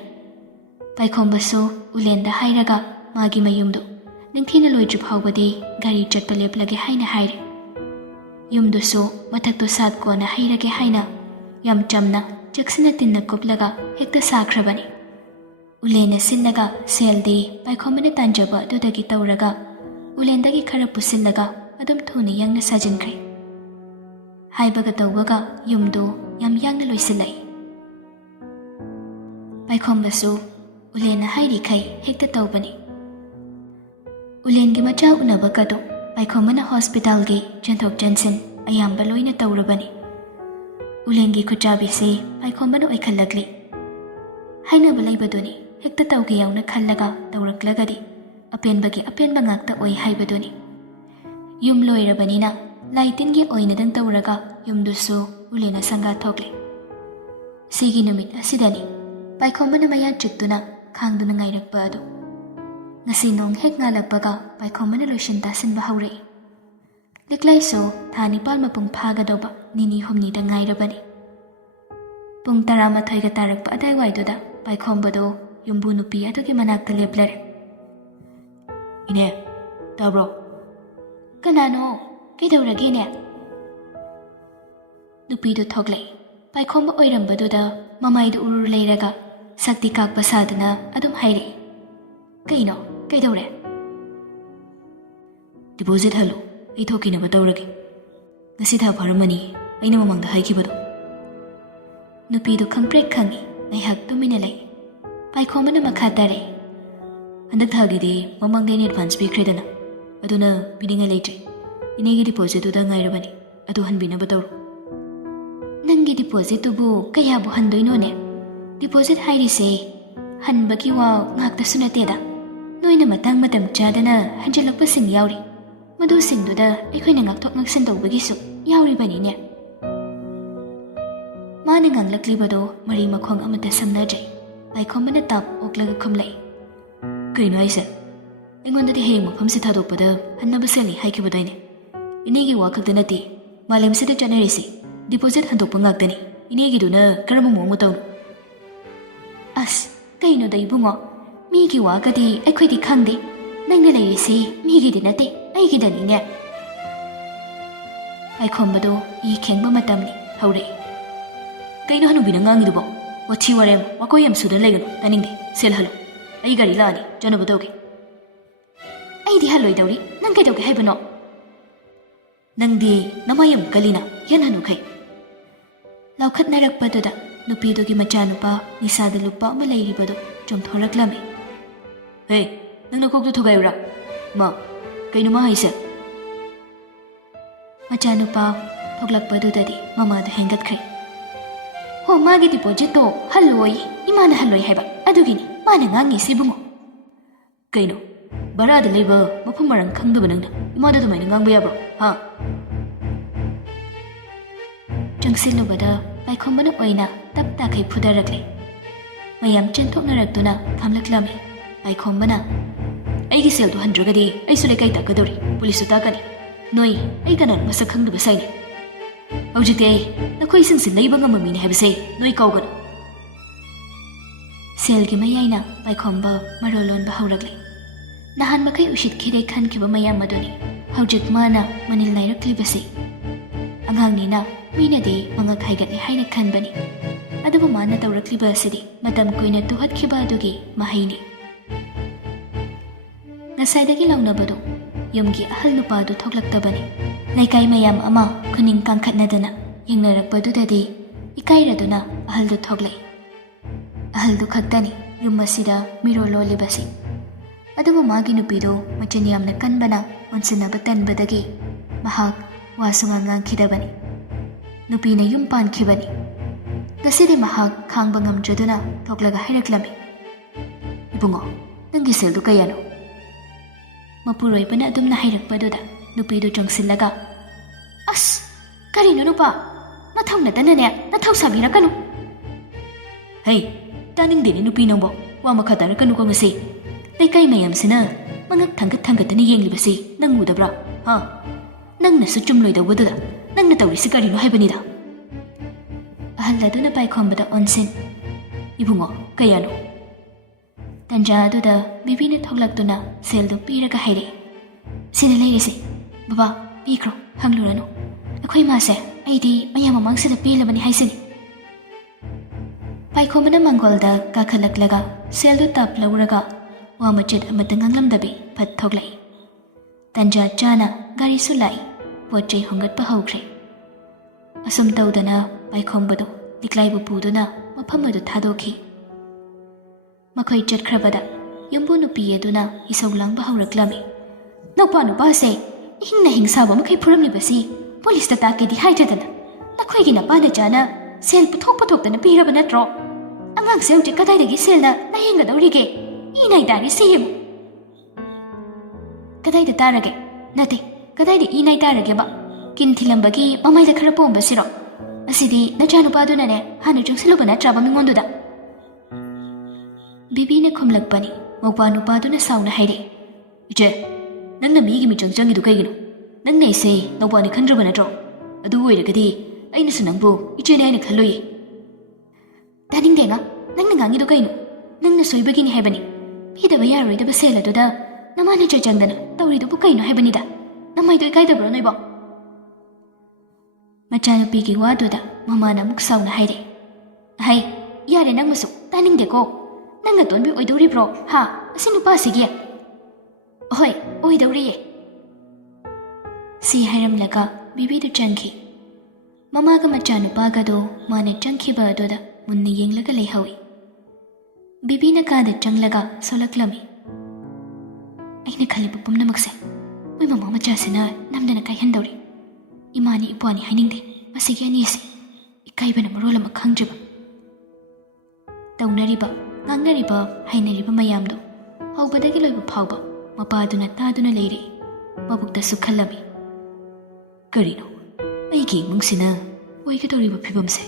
ꯄꯥꯏꯈꯣꯝꯕꯁꯨ ꯎꯂꯦꯟꯗ ꯍꯥꯏꯔꯒ ꯃꯥꯒꯤ ꯃꯌꯨꯝꯗꯣ ꯅꯤꯡꯊꯤꯅ ꯂꯣꯏꯗ꯭ꯔꯤ ꯐꯥꯎꯕꯗꯤ ꯒꯥꯔꯤ ꯆꯠꯄ ꯂꯦꯞꯂꯒꯦ ꯍꯥꯏꯅ ꯍꯥꯏꯔꯦ ꯌꯨꯝꯗꯨꯁꯨ ꯃꯊꯛꯇꯣ ꯁꯥꯠ ꯀꯣꯟꯅ ꯍꯩꯔꯒꯦ ꯍꯥꯏꯅ ꯌꯥꯝ ꯆꯝꯅ ꯆꯦꯛꯁꯤꯟꯅ ꯇꯤꯟꯅ ꯀꯨꯞꯂꯒ ꯍꯦꯛꯇ ꯁꯥꯈ꯭ꯔꯕꯅꯤ ꯎꯂꯦꯟꯅ ꯁꯤꯟꯅꯒ ꯁꯦꯜꯗꯤ ꯄꯥꯏꯈꯣꯝꯕꯅ ꯇꯥꯟꯖꯕ ꯑꯗꯨꯗꯒꯤ ꯇꯧꯔꯒ ꯎꯂꯦꯟꯗꯒꯤ ꯈꯔ ꯄꯨꯁꯤꯜꯂꯒ ꯑꯗꯨꯝ ꯊꯨꯅ ꯌꯥꯡꯅ ꯁꯥꯖꯤꯟꯈ꯭ꯔꯦ ꯍꯥꯏꯕꯒ ꯇꯧꯕꯒ ꯌꯨꯝꯗꯣ ꯌꯥꯝ ꯌꯥꯡꯅ ꯂꯣꯏꯁꯤꯜꯂꯛꯏ ꯄꯥꯏꯈꯣꯝꯕꯁꯨ ꯎꯂꯦꯟꯅ ꯍꯥꯏꯔꯤꯈꯩ ꯍꯦꯛꯇ ꯇꯧꯕꯅꯤ ꯎꯂꯦꯟꯒꯤ ꯃꯆꯥ ꯎꯅꯕꯒꯗꯣ ꯄꯥꯏꯈꯣꯝꯕꯅ ꯍꯣꯁꯄꯤꯇꯥꯜꯒꯤ ꯆꯦꯟꯊꯣꯛ ꯆꯦꯟꯁꯤꯟ ꯑꯌꯥꯝꯕ ꯂꯣꯏꯅ ꯇꯧꯔꯕꯅꯤ ꯎꯂꯦꯟꯒꯤ ꯈꯨꯠꯆꯥꯕꯤꯁꯤ ꯄꯥꯏꯈꯣꯝꯕꯅ ꯑꯣꯏꯈꯠꯂꯛꯂꯤ ꯍꯥꯏꯅꯕ ꯂꯩꯕꯗꯨꯅꯤ ꯍꯦꯛꯇ ꯇꯧꯒꯦ ꯌꯥꯎꯅ ꯈꯜꯂꯒ ꯇꯧꯔꯛꯂꯒꯗꯤ ꯑꯄꯦꯟꯕꯒꯤ ꯑꯄꯦꯟꯕ ꯉꯥꯛꯇ ꯑꯣꯏ ꯍꯥꯏꯕꯗꯨꯅꯤ ꯌꯨꯝ ꯂꯣꯏꯔꯕꯅꯤꯅ ꯂꯥꯏ ꯇꯤꯟꯒꯤ ꯑꯣꯏꯅꯗꯪ ꯇꯧꯔꯒ ꯌꯨꯝꯗꯨꯁꯨ ꯎꯂꯦꯟꯅ ꯁꯪꯒꯥꯊꯣꯛꯂꯤ ꯁꯤꯒꯤ ꯅꯨꯃꯤꯠ ꯑꯁꯤꯗꯅꯤ ꯄꯥꯏꯈꯣꯝꯕꯅ ꯃꯌꯥ ꯆꯤꯛꯇꯨꯅ ꯈꯥꯡꯗꯨꯅ ꯉꯥꯏꯔꯛꯄ ꯑꯗꯨ ꯉꯁꯤ ꯅꯣꯡ ꯍꯦꯛ ꯉꯥꯜꯂꯛꯄꯒ ꯄꯥꯏꯈꯣꯝꯕꯅ ꯂꯣꯏꯁꯤꯟ ꯇꯥꯁꯤꯟꯕ ꯍꯧꯔꯛꯏ ꯂꯤꯛꯂꯥꯏꯁꯨ ꯊꯥ 9 ꯃꯄꯨꯡ ꯐꯥꯒꯗꯧꯕ ꯅꯤꯅꯤ ꯍꯨꯝꯅꯤꯗ ꯉꯥꯏꯔꯕꯅꯤ ꯄꯨꯡ 11 ꯇꯥꯔꯛꯄ ꯑꯗꯥꯏꯋꯥꯏꯗꯨꯗ ꯄꯥꯏꯈꯣꯝꯕꯗꯣ ꯌꯨꯝꯕꯨ ꯅꯨꯄꯤ ꯑꯗꯨꯒꯤ ꯃꯅꯥꯛꯇ ꯂꯦꯞꯂꯔꯦ ꯏꯅꯦ ꯇꯥꯕ꯭ꯔꯣ ꯀꯅꯥꯅꯣ ꯀꯩꯗꯧꯔꯒꯦꯅꯦ ꯅꯨꯄꯤꯗꯨ ꯊꯣꯛꯂꯛꯏ ꯄꯥꯏꯈꯣꯝꯕ ꯑꯣꯏꯔꯝꯕꯗꯨꯗ ꯃꯃꯥꯏꯗꯨ ꯎꯔꯨ ꯂꯩꯔꯒ ꯁꯛꯇꯤ ꯀꯥꯛꯄ ꯁꯥꯗꯨꯅ ꯑꯗꯨꯝ ꯍꯥꯏꯔꯛꯏ ꯀꯩꯅꯣ ꯀꯩꯗꯧꯔꯦ ꯗꯤꯄꯣꯖꯤꯠ ꯍꯜꯂꯨ ꯑꯩ ꯊꯣꯛꯈꯤꯅꯕ ꯇꯧꯔꯒꯦ ꯉꯁꯤ ꯊꯥ ꯐꯥꯔꯝꯃꯅꯤ ꯑꯩꯅ ꯃꯃꯥꯡꯗ ꯍꯥꯏꯈꯤꯕꯗꯣ ꯅꯨꯄꯤꯗꯨ ꯈꯪꯄ꯭ꯔꯦꯛ ꯈꯪꯉꯤ ꯉꯥꯏꯍꯥꯛ ꯇꯨꯃꯤꯟꯅ ꯂꯩ ꯄꯥꯏꯈꯣꯝꯕꯅ ꯃꯈꯥ ꯇꯥꯔꯛꯏ ꯍꯟꯗꯛ ꯊꯥꯒꯤꯗꯤ ꯃꯃꯥꯡꯗꯩꯅ ꯑꯦꯗꯚꯥꯟꯁ ꯄꯤꯈ꯭ꯔꯦꯗꯅ ꯑꯗꯨꯅ ꯄꯤꯅꯤꯡꯉꯥꯏ ꯂꯩꯇ꯭ꯔꯦ ꯏꯅꯦꯒꯤ ꯗꯤꯄꯣꯖꯤꯠꯇꯨꯗ ꯉꯥꯏꯔꯕꯅꯤ ꯑꯗꯨ ꯍꯟꯕꯤꯅꯕ ꯇꯧꯔꯣ ꯅꯪꯒꯤ ꯗꯤꯄꯣꯖꯤꯠꯇꯨꯕꯨ ꯀꯌꯥꯕꯨ ꯍꯟꯗꯣꯏꯅꯣꯅꯦ ꯗꯤꯄꯣꯖꯤꯠ ꯍꯥꯏꯔꯤꯁꯦ ꯍꯟꯕꯒꯤ ꯋꯥ ꯉꯥꯛꯇꯁꯨ ꯅꯠꯇꯦꯗ ꯅꯣꯏꯅ ꯃꯇꯥꯡ ꯃꯇꯝ ꯆꯥꯗꯅ ꯍꯟꯖꯤꯜꯂꯛꯄꯁꯤꯡ ꯌꯥꯎꯔꯤ ꯃꯗꯨꯁꯤꯡꯗꯨꯗ ꯑꯩꯈꯣꯏꯅ ꯉꯥꯛꯊꯣꯛ ꯉꯥꯛꯁꯤꯟ ꯇꯧꯕꯒꯤꯁꯨ ꯌꯥꯎꯔꯤꯕꯅꯤꯅꯦ ꯃꯥꯅ ꯉꯥꯡꯂꯛꯂꯤꯕꯗꯣ ꯃꯔꯤ ꯃꯈꯣꯡ ꯑꯃꯠꯇ ꯁꯝꯅꯗ꯭ꯔꯦ ꯄꯥꯏꯈꯣꯝꯕꯅ ꯇꯥꯞ ꯑꯣꯛꯂꯒ ꯈꯨꯝꯂꯛꯏ ꯀꯩꯅꯣ ꯍꯥꯏꯁꯦ ꯑꯩꯉꯣꯟꯗꯗꯤ ꯍꯌꯦꯡ ꯃꯐꯝꯁꯦ ꯊꯥꯗꯣꯛꯄꯗ ꯍꯟꯅꯕ ꯁꯦꯜꯅꯤ ꯍꯥꯏꯈꯤꯕꯗꯥꯏꯅꯦ ꯏꯅꯦꯒꯤ ꯋꯥ ꯈꯛꯇ ꯅꯠꯇꯦ ꯃꯥꯂꯦꯝꯁꯤꯗ ꯆꯠꯅꯔꯤꯁꯤ ꯗꯤꯄꯣꯖꯤꯠ ꯍꯟꯗꯣꯛꯄ ꯉꯥꯛꯇꯅꯤ ꯏꯅꯦꯒꯤꯗꯨꯅ ꯀꯔꯝꯕ ꯃꯑꯣꯡ ꯃꯇꯧꯅꯣ ꯑꯁ ꯀꯩꯅꯣꯗ ꯏꯕꯨꯡꯉꯣ ꯃꯤꯒꯤ ꯋꯥꯒꯗꯤ ꯑꯩꯈꯣꯏꯗꯤ ꯈꯪꯗꯦ ꯅꯪꯅ ꯂꯩꯔꯤꯁꯤ ꯃꯤꯒꯤꯗꯤ ꯅꯠꯇꯦ ꯑꯩꯒꯤꯗꯅꯤꯅꯦ ꯄꯥꯏꯈꯣꯝꯕꯗꯣ ꯏ ꯈꯦꯡꯕ ꯃꯇꯝꯅꯤ ꯍꯧꯔꯛꯏ ꯀꯩꯅꯣ ꯍꯅꯨꯕꯤꯅ ꯉꯥꯡꯉꯤꯗꯨꯕꯣ ꯋꯥꯊꯤ ꯋꯥꯔꯦꯝ ꯋꯥꯀꯣꯏ ꯌꯥꯝ ꯁꯨꯗꯅ ꯂꯩꯒꯅꯨ ꯇꯥꯅꯤꯡꯗꯦ ꯁꯦꯜ ꯍꯜꯂꯨ ꯑꯩ ꯒꯥꯔꯤ ꯂꯥꯛꯑꯅꯤ ꯆꯠꯅꯕ ꯇꯧꯒꯦ ꯑꯩꯗꯤ ꯍꯜꯂꯣꯏꯗꯧꯔꯤ ꯅꯪ ꯀꯩꯗꯧꯒꯦ ꯍꯥꯏꯕꯅꯣ ꯅꯪꯗꯤ ꯅꯃꯥ ꯌꯥꯝ ꯀꯜꯂꯤꯅ ꯌꯦꯟ ꯍꯟꯅꯨꯈꯩ ꯂꯥꯎꯈꯠꯅꯔꯛꯄꯗꯨꯗ ꯅꯨꯄꯤꯗꯨꯒꯤ ꯃꯆꯥꯅꯨꯄꯥ ꯅꯤꯁꯥꯗ ꯂꯨꯞꯄ ꯑꯃ ꯂꯩꯔꯤꯕꯗꯨ ꯆꯣꯡꯊꯣꯔꯛꯂꯝꯃꯤ ꯍꯦ ꯅꯪ ꯅꯀꯣꯛꯇꯨ ꯊꯨꯒꯥꯏꯌꯨꯔꯥ ꯃꯥ ꯀꯩꯅꯣ ꯃꯥ ꯍꯥꯏꯁꯦ ꯃꯆꯥꯅꯨꯄꯥ ꯊꯣꯛꯂꯛꯄꯗꯨꯗꯗꯤ ꯃꯃꯥꯗ ꯍꯦꯡꯒꯠꯈ꯭ꯔꯦ ꯍꯣ ꯃꯥꯒꯤ ꯗꯤꯄꯣꯖꯤꯠꯇꯣ ꯍꯜꯂꯣꯏ ꯏꯃꯥꯅ ꯍꯜꯂꯣꯏ ꯍꯥꯏꯕ ꯑꯗꯨꯒꯤꯅꯤ ꯃꯥꯅ ꯉꯥꯡꯉꯤꯁꯤ ꯏꯕꯨꯡꯉꯣ ꯀꯩꯅꯣ ꯕꯔꯥꯗ ꯂꯩꯕ ꯃꯐꯝ ꯃꯔꯥꯡ ꯈꯪꯗꯕ ꯅꯪꯅ ꯏꯃꯥꯗ ꯑꯗꯨꯃꯥꯏꯅ ꯉꯥꯡꯕ ꯌꯥꯕ꯭ꯔꯣ ꯍꯥ ꯆꯪꯁꯤꯜꯂꯨꯕꯗ ꯄꯥꯏꯈꯣꯝꯕꯅ ꯑꯣꯏꯅ ꯇꯞ ꯇꯥꯈꯩ ꯐꯨꯗꯔꯛꯂꯦ ꯃꯌꯥꯝ ꯆꯦꯟꯊꯣꯛꯅꯔꯛꯇꯨꯅ ꯈꯥꯝꯂꯛꯂꯝꯃꯤ ꯄꯥꯏꯈꯣꯝꯕꯅ ꯑꯩꯒꯤ ꯁꯦꯜꯗꯣ ꯍꯟꯗ꯭ꯔꯒꯗꯤ ꯑꯩꯁꯨ ꯂꯩꯀꯥꯏ ꯇꯥꯛꯀꯗꯧꯔꯤ ꯄꯨꯂꯤꯁꯁꯨ ꯇꯥꯛꯀꯅꯤ ꯅꯣꯏ ꯑꯩ ꯀꯅꯥꯅ ꯃꯁꯛ ꯈꯪꯗꯕ ꯁꯥꯏꯅꯤ ꯍꯧꯖꯤꯛꯇꯤ ꯑꯩ ꯅꯈꯣꯏꯁꯤꯡꯁꯤ ꯂꯩꯕ ꯉꯝꯕ ꯃꯤꯅꯤ ꯍꯥꯏꯕꯁꯦ ꯅꯣꯏ ꯀꯥꯎꯒꯅꯨ ꯁꯦꯜꯒꯤ ꯃꯌꯥꯏꯅ ꯄꯥꯏꯈꯣꯝꯕ ꯃꯔꯣꯜ ꯂꯣꯟꯕ ꯍꯧꯔꯛꯂꯦ ꯅꯍꯥꯟ ꯃꯈꯩ ꯎꯁꯤꯠꯈꯤꯗꯦ ꯈꯟꯈꯤꯕ ꯃꯌꯥꯝ ꯑꯗꯨꯅꯤ ꯍꯧꯖꯤꯛ ꯃꯥꯅ ꯃꯅꯤꯜ ꯅꯥꯏꯔꯛꯂꯤꯕꯁꯤ ꯑꯉꯥꯡꯅꯤꯅ ꯃꯤꯅꯗꯤ ꯃꯉꯛ ꯍꯥꯏꯒꯠꯂꯦ ꯍꯥꯏꯅ ꯈꯟꯕꯅꯤ ꯑꯗꯨꯕꯨ ꯃꯥꯅ ꯇꯧꯔꯛꯂꯤꯕ ꯑꯁꯤꯗꯤ ꯃꯇꯝ ꯀꯨꯏꯅ ꯇꯨꯍꯠꯈꯤꯕ ꯑꯗꯨꯒꯤ ꯃꯍꯩꯅꯤ ꯉꯁꯥꯏꯗꯒꯤ ꯂꯧꯅꯕꯗꯨ ꯌꯨꯝꯒꯤ ꯑꯍꯜ ꯅꯨꯄꯥꯗꯨ ꯊꯣꯛꯂꯛꯇꯕꯅꯤ ꯂꯩꯀꯥꯏ ꯃꯌꯥꯝ ꯑꯃ ꯈꯨꯅꯤꯡ ꯀꯥꯡꯈꯠꯅꯗꯅ ꯌꯦꯡꯅꯔꯛꯄꯗꯨꯗꯗꯤ ꯏꯀꯥꯏꯔꯗꯨꯅ ꯑꯍꯜꯗꯨ ꯊꯣꯛꯂꯛꯏ ꯑꯍꯜꯗꯨ ꯈꯛꯇꯅꯤ ꯌꯨꯝ ꯑꯁꯤꯗ ꯃꯤꯔꯣꯜ ꯂꯣꯜꯂꯤꯕꯁꯤ ꯑꯗꯨꯕꯨ ꯃꯥꯒꯤ ꯅꯨꯄꯤꯗꯣ ꯃꯆꯤꯟ ꯌꯥꯝꯅ ꯀꯟꯕꯅ ꯑꯣꯟꯁꯤꯟꯅꯕ ꯇꯟꯕꯗꯒꯤ ꯃꯍꯥꯛ ꯋꯥꯁꯨ ꯉꯥꯡꯈꯤꯗꯕꯅꯤ꯫ ꯅꯨꯄꯤꯅ ꯌꯨꯝ ꯄꯥꯟꯈꯤꯕꯅꯤ꯫ ꯉꯁꯤꯗꯤ ꯃꯍꯥꯛ ꯈꯥꯡꯕ ꯉꯝꯗ꯭ꯔꯗꯨꯅ ꯊꯣꯛꯂꯒ ꯍꯥꯏꯔꯛꯂꯝꯃꯤ, "ꯏꯕꯨꯡꯉꯣ, ꯅꯪꯒꯤ ꯁꯦꯜꯗꯨ ꯀꯌꯥꯅꯣ?" ꯃꯄꯨꯔꯣꯏꯕꯅ ꯑꯗꯨꯝꯅ ꯍꯥꯏꯔꯛꯄꯗꯨꯗ ꯅꯨꯄꯤꯗꯨ ꯆꯪꯁꯤꯜꯂꯒ, "ꯑꯁ, ꯀꯔꯤꯅꯣ ꯅꯨꯄꯥ? ꯅꯊꯧꯅꯗꯅꯅꯦ ꯅꯊꯧ ꯁꯥꯕꯤꯔꯛꯀꯅꯨ." "ꯍꯩ, ꯇꯥꯅꯤꯡꯗꯦꯅꯦ ꯅꯨꯄꯤ ꯅꯪꯕꯣ, ꯋꯥ ꯃꯈꯥ ꯇꯥꯔꯛꯀꯅꯨꯀꯣ ꯉꯁꯤ꯫ ꯂꯩꯀꯥꯏ ꯃꯌꯥꯝꯁꯤꯅ ꯃꯉꯛ ꯊꯥꯡꯒꯠꯇꯅ ꯌꯦꯡꯂꯤꯕꯁꯤ ꯅꯪ ꯎꯗꯕ꯭ꯔꯥ? ꯍꯥ? ꯅꯪꯅꯁꯨ ꯆꯨꯝꯂꯣꯏꯗꯧꯕꯗꯨꯗ ꯅꯪꯅ ꯇꯧꯔꯤꯁꯤ ꯀꯔꯤꯅꯣ ꯍꯥꯏꯕꯅꯤꯗ." ꯑꯍꯜ ꯑꯗꯨꯅ ꯄꯥꯏꯈꯣꯝꯕꯗ ꯑꯣꯟꯁꯤꯟ, "ꯏꯕꯨꯡꯉꯣ, ꯀꯌꯥꯅꯣ?" ꯇꯟꯖꯥ ꯑꯗꯨꯗ ꯕꯤꯕꯤꯅ ꯊꯣꯛꯂꯛꯇꯨꯅ ꯁꯦꯜꯗꯨ ꯄꯤꯔꯒ ꯍꯥꯏꯔꯛꯏ, "ꯁꯤꯗ ꯂꯩꯔꯤꯁꯤ, ꯕꯕꯥ, ꯄꯤꯈ꯭ꯔꯣ, ꯍꯪꯂꯨꯔꯅꯨ. ꯑꯩꯈꯣꯏ ꯃꯥꯁꯦ ꯑꯩꯗꯤ ꯃꯌꯥꯝ ꯃꯃꯥꯡꯁꯤꯗ ꯄꯦꯜꯂꯕꯅꯤ ꯍꯥꯏꯁꯤꯅꯤ." ꯄꯥꯏꯈꯣꯝꯕꯅ ꯃꯥꯡꯒꯣꯜꯗ ꯀꯥꯈꯠꯂꯛꯂꯒ ꯁꯦꯜꯗꯨ ꯇꯞ ꯂꯧꯔꯒ ꯋꯥ ꯃꯆꯦꯠ ꯑꯃꯠꯇ ꯉꯥꯡꯂꯝꯗꯕꯤ ꯐꯠ ꯊꯣꯛꯂꯛꯏ꯫ ꯇꯟꯖꯥ ꯆꯥꯅ ꯒꯥꯔꯤꯁꯨ ꯂꯥꯛꯏ, ꯄꯣꯠ ꯆꯩ ꯍꯣꯡꯒꯠꯄ ꯍꯧꯈ꯭ꯔꯦ꯫ ꯑꯁꯨꯝ ꯇꯧꯗꯅ ꯄꯥꯏꯈꯣꯝꯕꯗꯨ ꯂꯤꯛꯂꯥꯏꯕꯨ ꯄꯨꯗꯨꯅ ꯃꯐꯝ ꯑꯗꯨ ꯊꯥꯗꯣꯛꯈꯤ꯫ ꯃꯈꯣꯏ ꯆꯠꯈ꯭ꯔꯕꯗ ꯌꯨꯝꯕꯨ ꯅꯨꯄꯤ ꯑꯗꯨꯅ ꯏꯁꯧ ꯂꯥꯡꯕ ꯍꯧꯔꯛꯂꯝꯃꯤ, "ꯅꯨꯄꯥ ꯅꯨꯄꯥꯁꯦ ꯏꯍꯤꯡꯅ ꯍꯤꯡꯁꯥꯕ ꯃꯈꯩ ꯐꯨꯔꯝꯂꯤꯕꯁꯤ ꯄꯨꯂꯤꯁꯇ ꯇꯥꯛꯀꯦꯗꯤ ꯍꯥꯏꯗ꯭ꯔꯗꯅ ꯅꯈꯣꯏꯒꯤ ꯅꯄꯥꯅ ꯆꯥꯅ ꯁꯦꯜ ꯄꯨꯊꯣꯛꯇꯅ ꯄꯤꯔꯕ ꯅꯠꯇ꯭ꯔꯣ? ꯑꯉꯥꯡꯁꯦ ꯍꯧꯖꯤꯛ ꯀꯗꯥꯏꯗꯒꯤ ꯁꯦꯜꯅ ꯂꯥꯌꯦꯡꯒꯗꯧꯔꯤꯒꯦ? ꯏꯅꯥꯏ ꯇꯥꯔꯤꯁꯤ ꯌꯦꯡꯉꯨ." "ꯀꯗꯥꯏꯗ ꯇꯥꯔꯒꯦ? ꯅꯠꯇꯦ, ꯀꯗꯥꯏꯗ ꯏꯅꯥꯏ ꯇꯥꯔꯒꯦꯕ? ꯀꯤꯟ ꯊꯤꯜꯂꯝꯕꯒꯤ ꯃꯃꯥꯏꯗ ꯈꯔ ꯄꯣꯝꯕꯁꯤꯔꯣ? ꯑꯁꯤꯗꯤ ꯅꯆꯥꯅꯨꯄꯥꯗꯨꯅꯅꯦ ꯍꯥꯟꯅ ꯆꯪꯁꯤꯜꯂꯨꯕ ꯅꯠꯇ꯭ꯔꯕ ꯃꯤꯉꯣꯟꯗꯨꯗ?" ꯕꯤꯕꯤꯅ ꯈꯨꯝꯂꯛꯄꯅꯤ꯫ ꯃꯧꯄꯥ ꯅꯨꯄꯥꯗꯨꯅ ꯁꯥꯎꯅ ꯍꯥꯏꯔꯛꯏ, "ꯏꯆꯦ, ꯅꯪꯅ ꯃꯤꯒꯤ ꯃꯤꯆꯪ ꯆꯪꯉꯤꯗꯨ ꯀꯩꯒꯤꯅꯣ? ꯅꯪꯅ ꯑꯩꯁꯦ ꯅꯧꯄꯥꯅꯤ ꯈꯟꯗ꯭ꯔꯕ ꯅꯠꯇ꯭ꯔꯣ? ꯑꯗꯨ ꯑꯣꯏꯔꯒꯗꯤ ꯑꯩꯅꯁꯨ ꯅꯪꯕꯨ ꯏꯆꯦꯅꯤ ꯍꯥꯏꯅ ꯈꯜꯂꯣꯏꯌꯦ." "ꯇꯥꯅꯤꯡꯗꯦꯉ, ꯅꯪꯅ ꯉꯥꯡꯉꯤꯗꯨ ꯀꯩꯅꯣ? ꯅꯪꯅ ꯁꯣꯏꯕꯒꯤꯅꯤ ꯍꯥꯏꯕꯅꯤ. ꯄꯤꯗꯕ ꯌꯥꯔꯣꯏꯗꯕ ꯁꯦꯜ ꯑꯗꯨꯗ ꯅꯃꯥꯅ ꯆꯪꯗꯅ ꯇꯧꯔꯤꯗꯨꯕꯨ ꯀꯩꯅꯣ ꯍꯥꯏꯕꯅꯤꯗ. ꯅꯃꯥꯏꯗꯣ ꯏꯀꯥꯏꯗꯕ꯭ꯔꯣ ꯅꯣꯏꯕꯣ?" ꯃꯆꯥꯅꯨꯄꯤꯒꯤ ꯋꯥꯗꯨꯗ ꯃꯃꯥꯅ ꯑꯃꯨꯛ ꯁꯥꯎꯅ ꯍꯥꯏꯔꯛꯏ, "ꯍꯩ, ꯌꯥꯔꯦ ꯅꯪꯃꯁꯨ, ꯇꯥꯅꯤꯡꯗꯦꯀꯣ. ꯅꯪ ꯑꯇꯣꯟꯕꯤ ꯑꯣꯏꯗꯧꯔꯤꯕ꯭ꯔꯣ ꯍꯥ ꯑꯁꯤ ꯅꯨꯄꯥꯁꯤꯒꯤ?" "ꯍꯣꯏ, ꯑꯣꯏꯗꯧꯔꯤꯌꯦ." ꯁꯤ ꯍꯥꯏꯔꯝꯂꯒ ꯕꯤꯕꯤꯗꯨ ꯆꯪꯈꯤ꯫ ꯃꯃꯥꯒ ꯃꯆꯥꯅꯨꯄꯥꯒꯗꯣ ꯃꯥꯅ ꯆꯪꯈꯤꯕ ꯑꯗꯨꯗ ꯃꯨꯟꯅ ꯌꯦꯡꯂꯒ ꯂꯩꯍꯧꯏ꯫ ꯕꯤꯕꯤꯅ ꯀꯥꯗ ꯆꯪꯂꯒ ꯁꯣꯜꯂꯛꯂꯝꯃꯤ, "ꯑꯩꯅ ꯈꯜꯂꯤꯕ ꯄꯨꯝꯅꯃꯛꯁꯦ ꯃꯣꯏ ꯃꯃꯥ ꯃꯆꯥꯁꯤꯅ ꯅꯝꯗꯅ ꯀꯥꯏꯍꯟꯗꯧꯔꯤ. ꯏꯃꯥꯅꯤ ꯏꯄ꯭ꯋꯥꯅꯤ ꯍꯥꯏꯅꯤꯡꯗꯦ ꯃꯁꯤꯒꯤ ꯑꯅꯤꯁꯤ, ꯏꯀꯥꯏꯕꯅ ꯃꯔꯣꯜ ꯑꯃ ꯈꯪꯗ꯭ꯔꯤꯕ." ꯇꯧꯅꯔꯤꯕ, ꯉꯥꯡꯅꯔꯤꯕ, ꯍꯥꯏꯅꯔꯤꯕ ꯃꯌꯥꯝꯗꯣ ꯍꯧꯕꯗꯒꯤ ꯂꯣꯏꯕ ꯐꯥꯎꯕ ꯃꯄꯥꯗꯨꯅ ꯇꯥꯗꯨꯅ ꯂꯩꯔꯛꯏ꯫ ꯃꯕꯨꯛꯇꯁꯨ ꯈꯜꯂꯝꯃꯤ, "ꯀꯔꯤꯅꯣ, ꯑꯩꯒꯤ ꯏꯃꯨꯡꯁꯤꯅ ꯑꯣꯏꯒꯗꯧꯔꯤꯕ ꯐꯤꯕꯝꯁꯦ